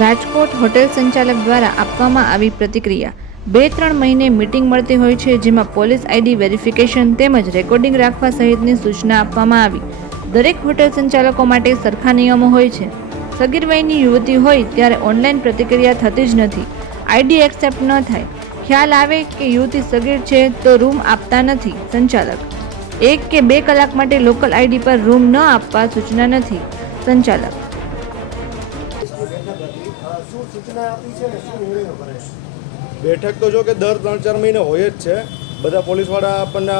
Rajkot hotel સંચાલક દ્વારા આપવામાં આવી પ્રતિક્રિયા. બે ત્રણ મહિને મીટિંગ મળતી હોય છે, જેમાં પોલીસ આઈડી વેરિફિકેશન તેમજ રેકોર્ડિંગ રાખવા સહિતની સૂચના આપવામાં આવી. દરેક હોટેલ સંચાલકો માટે સરખા નિયમો હોય છે. સગીર વયની યુવતી હોય ત્યારે ઓનલાઈન પ્રતિક્રિયા થતી જ નથી. આઈડી એક્સેપ્ટ ન થાય. ખ્યાલ આવે કે યુવતી સગીર છે તો રૂમ આપતા નથી, સંચાલક. એક કે બે કલાક માટે લોકલ આઈડી પર રૂમ ન આપવા સૂચના નથી, સંચાલક. બેઠક તો જો કે દર ત્રણ ચાર મહિને હોય જ છે. બધા પોલીસવાળા આપણને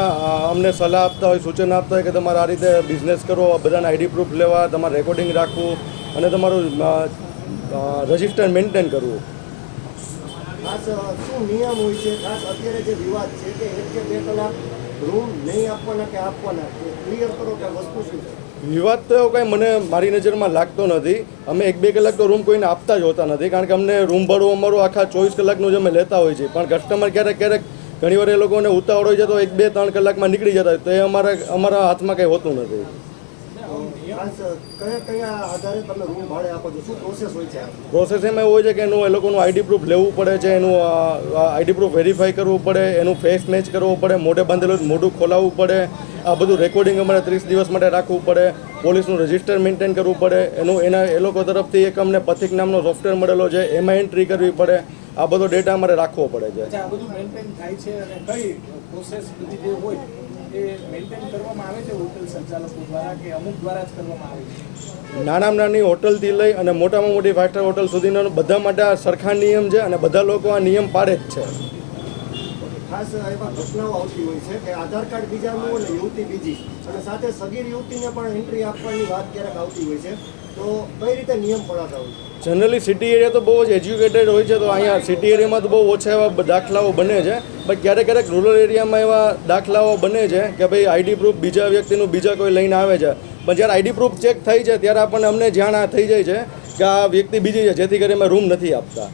અમને સલાહ આપતા હોય, સૂચન આપતા હોય કે તમારે આ રીતે બિઝનેસ કરો, બધાના આઈડી પ્રૂફ લેવા, તમારે રેકોર્ડિંગ રાખવું અને તમારું રજિસ્ટર મેન્ટેન કરવું. ખાસ શું નિયમ હોય છે? ખાસ અત્યારે જે વિવાદ છે કે એક કે બે કલાક રૂમ નહીં આપવાના કે આપવાના? ક્લિયર કરો કે વસ્તુ શું છે? વિવાદ તો એવો કાંઈ મને મારી નજરમાં લાગતો નથી. અમે એક બે કલાક તો રૂમ કોઈને આપતા જ હોતા નથી, કારણ કે અમને રૂમ ભાડું અમારું આખા ચોવીસ કલાકનું જ અમે લેતા હોય છે પણ કસ્ટમર ક્યારેક ક્યારેક ઘણીવાર એ લોકોને ઉતાવળ હોય છે તો એક બે, ત્રણ કલાકમાં નીકળી જતા હોય. તો એ અમારા અમારા હાથમાં કંઈ હોતું નથી. પ્રોસેસ હોય છે આ? પ્રોસેસ એમાં એવું હોય છે કે એનું એ લોકોનું આઈડી પ્રૂફ લેવું પડે છે એનું આઈડી પ્રૂફ વેરીફાઈ કરવું પડે એનું ફેસ મેચ કરવું પડે મોઢે બાંધેલું મોઢું ખોલાવવું પડે આ બધું રેકોર્ડિંગ અમારે ત્રીસ દિવસ માટે રાખવું પડે પોલીસનું રજિસ્ટર મેન્ટેન કરવું પડે એનું એના એ લોકો તરફથી એક અમને પથિક નામનો સોફ્ટવેર મળેલો છે એમાં એન્ટ્રી કરવી પડે આ બધો ડેટા અમારે રાખવો પડે છે એ નાની હોટલથી લઈ અને મોટામાં મોટી ફાઇવ સ્ટાર હોટલ સુધીના બધા માટે આ સરખા નિયમ છે અને બધા લોકો આ નિયમ પાડે જ છે. ખાસ એવા ઘટનાઓ આવતી હોય છે કે આધાર કાર્ડ બીજાનું અને યુવતી બીજી. અને સાથે સગીર યુવતીને પણ એન્ટ્રી આપવાની વાત ક્યારેક આવતી હોય છે. તો કઈ રીતે નિયમ પડાતા હોય છે? જનરલી સિટી એરિયા તો બહુ જ એજ્યુકેટેડ હોય છે તો અહીંયા સિટી એરિયામાં તો બહુ ઓછા એવા દાખલાઓ બને છે. પણ ક્યારેક ક્યારેક રૂરલ એરિયામાં એવા દાખલાઓ બને છે કે ભાઈ આઈડી પ્રૂફ બીજા વ્યક્તિનું બીજા કોઈ લઈને આવે છે. પણ જ્યારે આઈડી પ્રૂફ ચેક થઈ છે ત્યારે આપણને અમને જાણ આ થઈ જાય છે કે આ વ્યક્તિ બીજી છે જેથી કરી અમે રૂમ નથી આપતા.